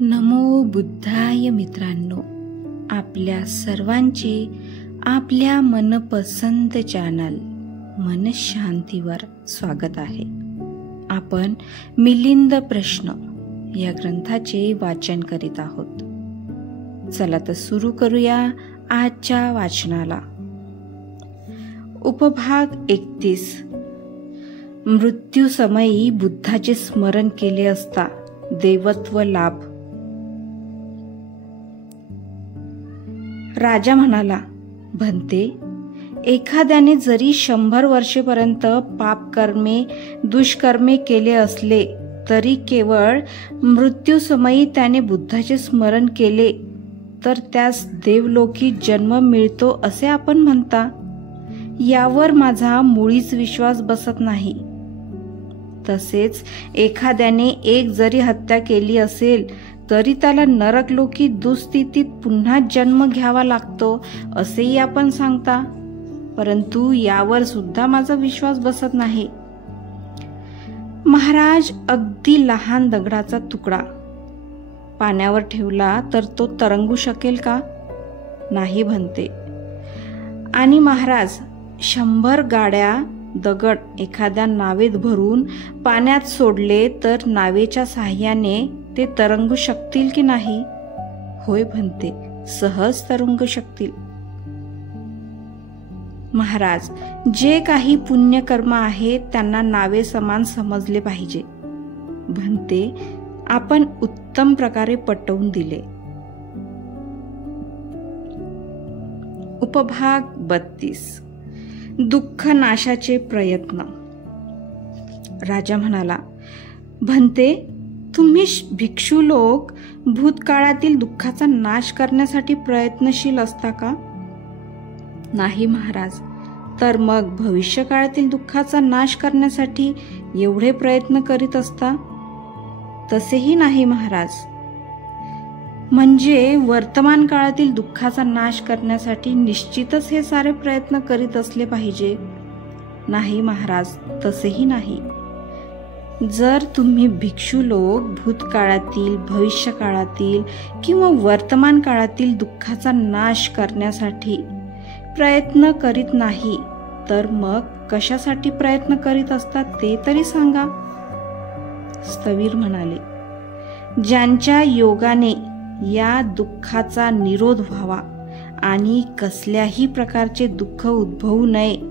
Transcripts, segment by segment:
नमो बुद्धाय मित्रांनो, आपल्या सर्वांचे आपल्या मनपसंत चॅनल मन शांतीवर स्वागत आहे. आपण मिलिंद प्रश्न या ग्रंथाचे वाचन करीत आहोत. चला तर सुरू करूया आजच्या वाचनाला. उपभाग 31. मृत्यूसमयी बुद्धाचे स्मरण केले असता देवत्व लाभ. राजा म्हणाला, भंते, एखाद्याने जरी 100 वर्षेपर्यंत पापकर्मे दुष्कर्मे केले असले तरी केवळ मृत्यूसमयी त्याने बुद्धाचे स्मरण केले तर त्यास देवलोकी जन्म मिळतो असे आपण म्हणता. यावर माझा मुळीच विश्वास बसत नाही. तसेच एखाद्याने एक जरी हत्या केली असेल तरी त्याला नरकलोकी दुःस्थितीत पुन्हा जन्म घ्यावा लागतो असेही आपण सांगता, परंतु यावर सुद्धा माझा विश्वास बसत नाही. महाराज, अगदी लहान दगडाचा तुकडा पाण्यावर ठेवला तर तो तरंगू शकेल का? नाही भंते. आणि महाराज, 100 गाड्या दगड एखाद्या नावेत भरून पाण्यात सोडले तर नावेच्या साहाय्याने ते तरंगू शकतील की नाही? होय भंते, सहज तरंगू शकतील. महाराज, जे काही पुण्यकर्म आहे त्यांना नावे समान समजले पाहिजे. भंते, आपण उत्तम प्रकारे पटवून दिले. उपभाग 32. दुःख नाशाचे प्रयत्न. राजा म्हणाला, भंते, तुम्ही भिक्षू लोक भूतकाळातील दुःखाचा नाश करण्यासाठी प्रयत्नशील असता का? नाही महाराज. तर मग भविष्यकाळातील दुःखाचा नाश करण्यासाठी एवढे प्रयत्न करीत असता? तसेही नाही महाराज. म्हणजे वर्तमान काळातील दुःखाचा नाश करण्यासाठी निश्चितच हे सारे प्रयत्न करीत असले पाहिजे? नाही महाराज, तसेही नाही. जर तुम्ही भिक्षू लोक भूतकाळातील, भविष्यकाळातील किंवा वर्तमान काळातील दुःखाचा नाश करण्यासाठी प्रयत्न करीत नाही तर मग कशासाठी प्रयत्न करीत असतात ते तरी सांगा. स्थवीर म्हणाले, ज्यांच्या योगाने या दुःखाचा निरोध व्हावा आणि कसल्याही प्रकारचे दुःख उद्भवू नये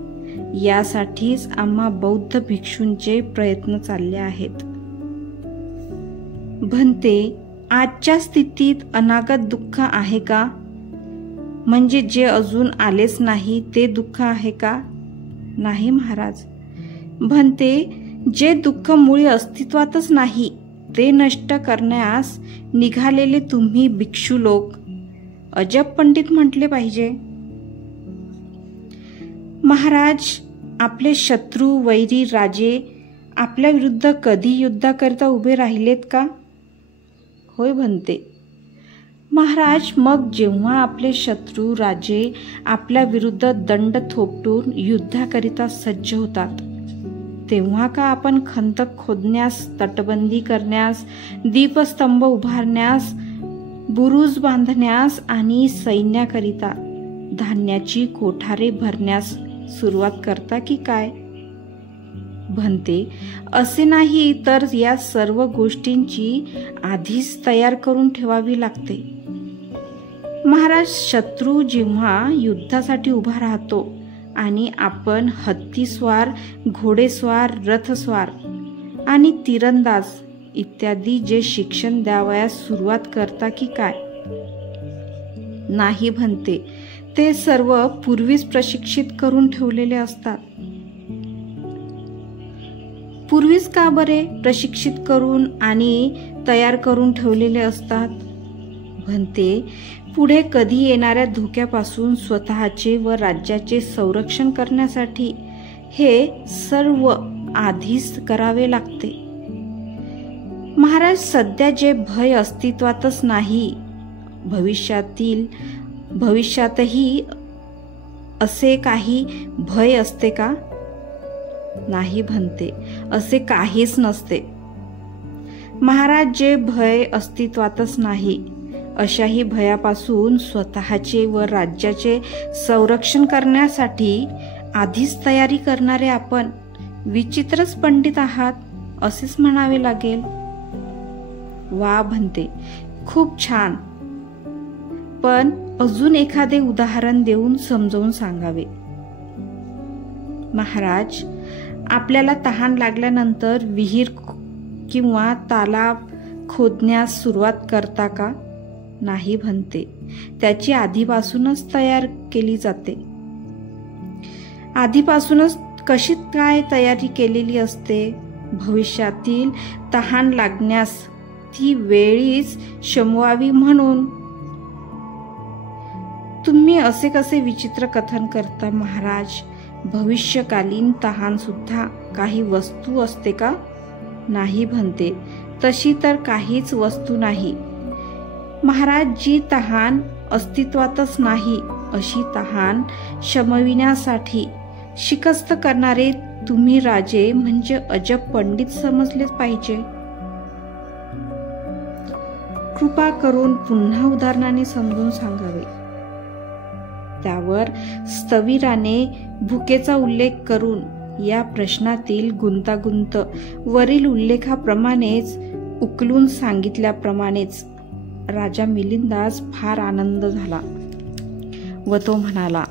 यासाठीच आम्हा बौद्ध भिक्षूंचे प्रयत्न चालले आहेत. भंते, आजच्या स्थितीत अनागत दुःख आहे का? म्हणजे जे अजून आलेच नाही ते दुःख आहे का? नाही महाराज. भंते, जे दुःख मुळी अस्तित्वातच नाही ते नष्ट करण्यास निघालेले तुम्ही भिक्षू लोक अजब पंडित म्हटले पाहिजे. महाराज, आपले शत्रू वैरी राजे आपल्या विरुद्ध कधी युद्धाकरिता उभे राहिलेत का? होय भंते. महाराज, मग जेव्हा आपले शत्रू राजे आपल्या विरुद्ध दंड थोपटून युद्धाकरिता सज्ज होतात तेव्हा का आपण खंदक खोदण्यास, तटबंदी करण्यास, दीपस्तंभ उभारण्यास, बुरुज बांधण्यास आणि सैन्याकरिता धान्याची कोठारे भरण्यास सुरुवात करता की काय? भंते, असे नाही तर या सर्व गोष्टींची आधीच तयार करून ठेवावी लागते. महाराज, शत्रू जेव्हा युद्धासाठी उभा राहतो आणि आपण हत्तीस्वार, घोडेस्वार, रथस्वार आणि तीरंदाज इत्यादी जे शिक्षण द्यावयास सुरुवात करता की काय? नाही भंते, ते सर्व पूर्वीच प्रशिक्षित करून ठेवलेले असतात. पूर्वीच का बरे प्रशिक्षित करून आणि तयार करून ठेवलेले असतात? भंते, पुढे कधी येणाऱ्या धोक्यापासून स्वतःचे व राज्याचे संरक्षण करण्यासाठी हे सर्व आधीच करावे लागते. महाराज, सध्या जे भय अस्तित्वातच नाही, भविष्यातही असे काही भय असते का? नाही भंते, असे काहीच नसते. महाराज, जे भय अस्तित्वातच नाही अशाही भयापासून स्वतःचे व राज्याचे संरक्षण करण्यासाठी आधीच तयारी करणारे आपण विचित्रच पंडित आहात असेच म्हणावे लागेल. वा भन्ते, खूप छान. पण अजून एखादे उदाहरण देऊन समजावून सांगावे. महाराज, आपल्याला तहान लागल्यानंतर विहीर किंवा तालाब खोदण्यास सुरुवात करता का? नाही भन्ते, त्याची आधीपासूनच तयार केली जाते. आधीपासूनच कशी काय तयारी केलेली असते? भविष्यातील तहान लागण्यास ती वेळीच शमवावी म्हणून. तुम्ही असे कसे विचित्र कथन करता महाराज? भविष्यकालीन तहान सुद्धा काही वस्तू असते का? नाही भन्ते, तशी तर काहीच वस्तू नाही. महाराज, जी तहान अस्तित्वातच नाही अशी तहान शमविण्यासाठी शिकस्त करणारे तुम्ही राजे म्हणजे अजब पंडित समजलेच पाहिजे. कृपा करून पुन्हा उदाहरणाने समजून सांगावे. त्यावर स्थविराने भुकेचा उल्लेख करून या प्रश्नातील गुंतागुंत वरील उल्लेखाप्रमाणेच उकलून सांगितल्याप्रमाणेच राजा मिलिंदास फार आनंद झाला व तो म्हणाला,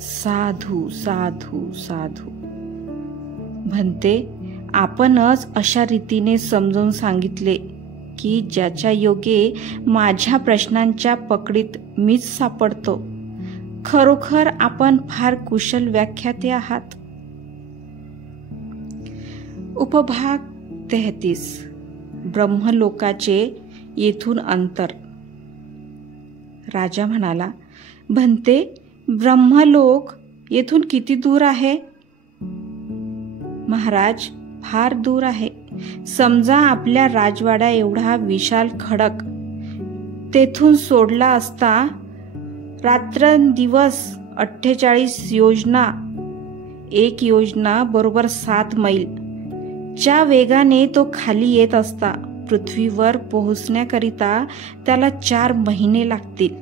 साधू साधू साधू. भन्ते, आपणच अशा रीतीने समजावून सांगितले की ज्याच्या योगे माझ्या प्रश्नांच्या पकडीत मीच सापडतो. खरोखर आपण फार कुशल व्याख्याते आहात. उपभाग 33. ब्रह्मलोकाचे येथून अंतर. राजा म्हणाला, भन्ते, ब्रह्मलोक येथून किती दूर आहे? महाराज, फार दूर आहे. समजा आपल्या राजवाड्या एवढा विशाल खडक तेथून सोडला असता रात्रंदिवस 48 योजना, एक योजना बरोबर 7 मैल च्या वेगाने तो खाली येत असता. पृथ्वीवर पोहोचण्याकरिता त्याला 4 महिने लागतील.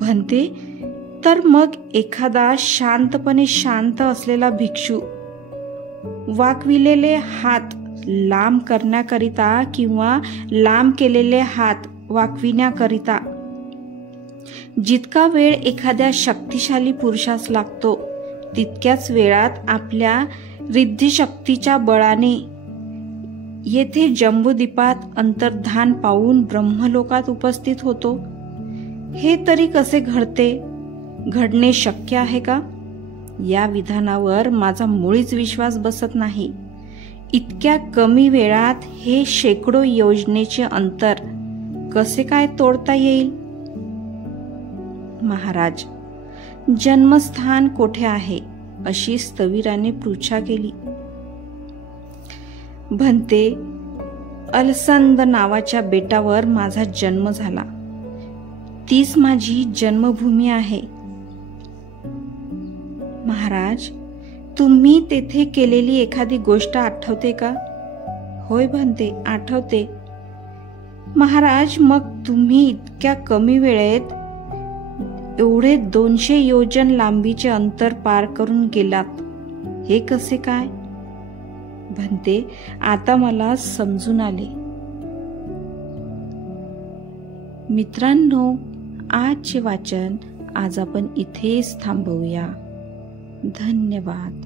भन्ते, तर मग एखादा शांतपणे शांत असलेला भिक्षू वाकविलेले हात लांब करण्याकरिता किंवा लांब केलेले हात वाकविण्याकरिता जितका वेळ एखाद्या शक्तिशाली पुरुषास लागतो तितक्याच वेळात आपल्या रिद्धिशक्तीच्या बळाने येथे जम्बूद्वीपात अंतर्धान पावून ब्रह्मलोकात उपस्थित होतो. हे तरी कसे घडते? घडणे शक्य आहे का? या विधानावर माझा मुळीच विश्वास बसत नाही. इतक्या कमी वेळात हे शेकडो योजनेचे अंतर कसे काय तोडता येईल? महाराज, जन्मस्थान कोठे आहे अशी स्थविराने पृच्छा केली. भन्ते, अलसंद नावाच्या बेटावर माझा जन्म झाला. तीच माझी जन्मभूमी आहे. महाराज, तुम्ही तेथे केलेली एखादी गोष्ट आठवते का? होय भन्ते, आठवते. महाराज, मग तुम्ही इतक्या कमी वेळेत एवढे 200 योजन लांबीचे अंतर पार करून गेलात, हे कसे काय? भन्ते, आता मला समजून आले. मित्रांनो, आजचे वाचन आज आपण इथेच थांबवूया. धन्यवाद.